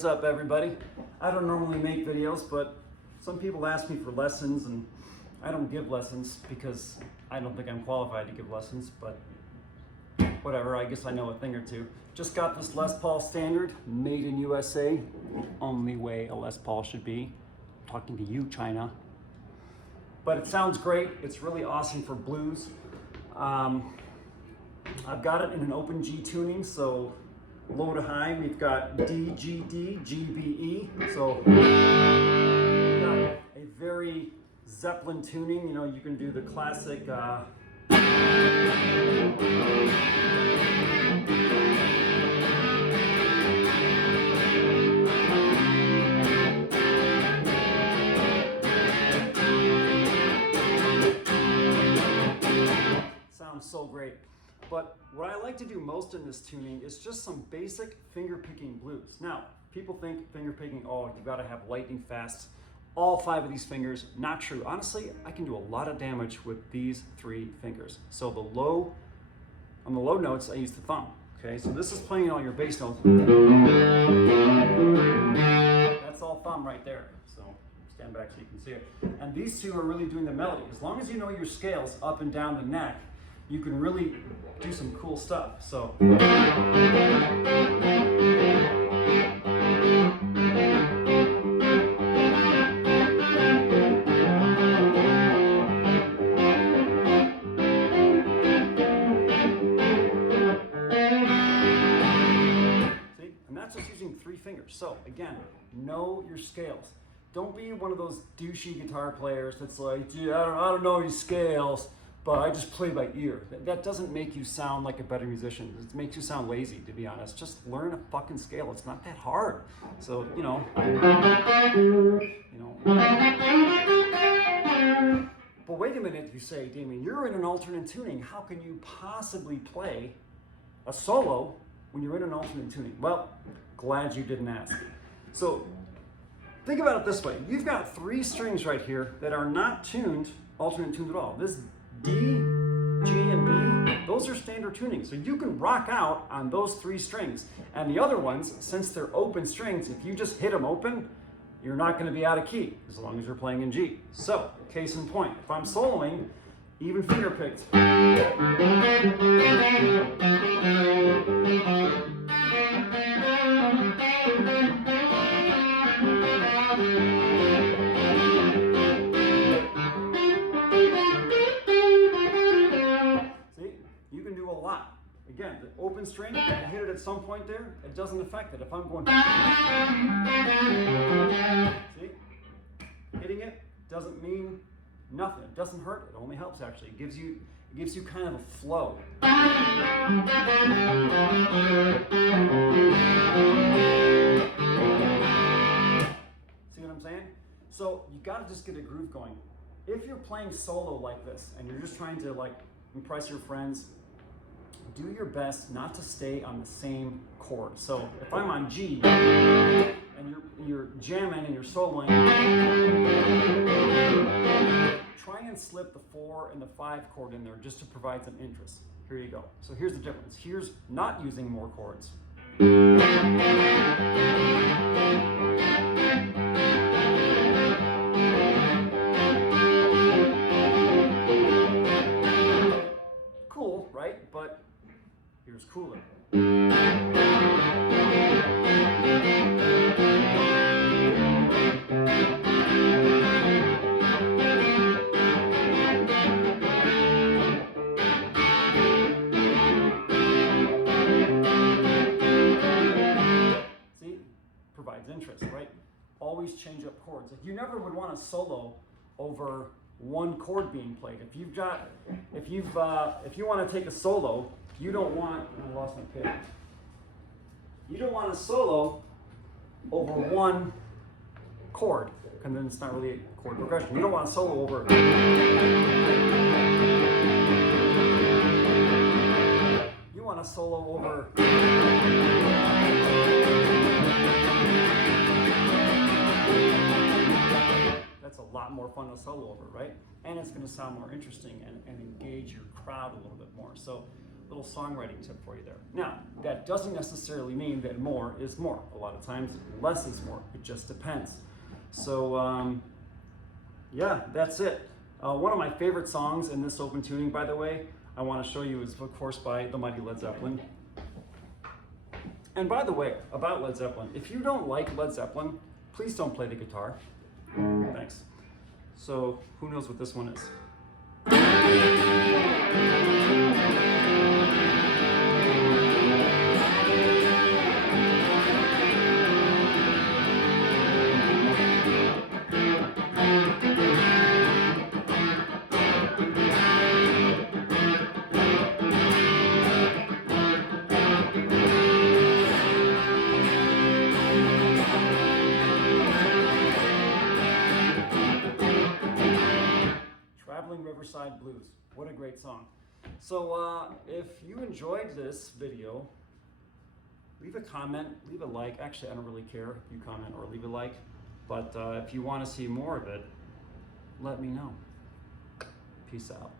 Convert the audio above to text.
What's up, everybody? I don't normally make videos, but some people ask me for lessons, and I don't give lessons because I don't think I'm qualified to give lessons, but whatever, I guess I know a thing or two. Just got this Les Paul Standard, made in USA, the only way a Les Paul should be. I'm talking to you, China. But it sounds great. It's really awesome for blues. I've got it in an open G tuning, so low to high, we've got D, G, D, G, B, E. So we've got a very Zeppelin tuning. You know, you can do the classic sounds so great. But what I like to do most in this tuning is just some basic finger picking blues. Now, people think finger picking, oh, you gotta have lightning fast, all 5 of these fingers. Not true. Honestly, I can do a lot of damage with these 3 fingers. So on the low notes, I use the thumb. Okay, so this is playing all your bass notes. That's all thumb right there. So stand back so you can see it. And these 2 are really doing the melody. As long as you know your scales up and down the neck, you can really do some cool stuff. So see, and that's just using 3 fingers. So again, know your scales. Don't be one of those douchey guitar players that's like, dude, I don't know your scales, but I just play by ear. That doesn't make you sound like a better musician. It makes you sound lazy, to be honest. Just learn a fucking scale. It's not that hard. So, you know. But wait a minute, you say, Damien, you're in an alternate tuning. How can you possibly play a solo when you're in an alternate tuning? Well, glad you didn't ask. So, think about it this way. You've got 3 strings right here that are not tuned, alternate tuned at all. This D, G, and B, those are standard tuning. So you can rock out on those 3 strings. And the other ones, since they're open strings, if you just hit them open, you're not going to be out of key as long as you're playing in G. So, case in point, if I'm soloing, even finger picked. Again, the open string, I hit it at some point there, it doesn't affect it. If I'm going, see, hitting it doesn't mean nothing. It doesn't hurt. It only helps actually. It gives you kind of a flow. See what I'm saying? So you got to just get a groove going. If you're playing solo like this and you're just trying to like impress your friends, do your best not to stay on the same chord. So if I'm on G and you're jamming and you're soloing, try and slip the 4 and the 5 chord in there just to provide some interest. Here you go. So here's the difference. Here's not using more chords. Cool, right? But here's cooler. See? Provides interest, right? Always change up chords. Like you never would want to solo over one chord being played. If you want to take a solo, you don't want, I lost my pick. You don't want to solo over one chord, and then it's not really a chord progression. You don't want to solo over. You want to solo over. That's a lot more fun to solo over, right? And it's going to sound more interesting and engage your crowd a little bit more. So little songwriting tip for you there. Now, that doesn't necessarily mean that more is more. A lot of times, less is more. It just depends. So, yeah, that's it. One of my favorite songs in this open tuning, by the way, I want to show you is, of course, by the mighty Led Zeppelin. And by the way, about Led Zeppelin, if you don't like Led Zeppelin, please don't play the guitar. Thanks. So, who knows what this one is? Riverside Blues. What a great song. So if you enjoyed this video, leave a comment, leave a like. Actually, I don't really care if you comment or leave a like, but if you want to see more of it, let me know. Peace out.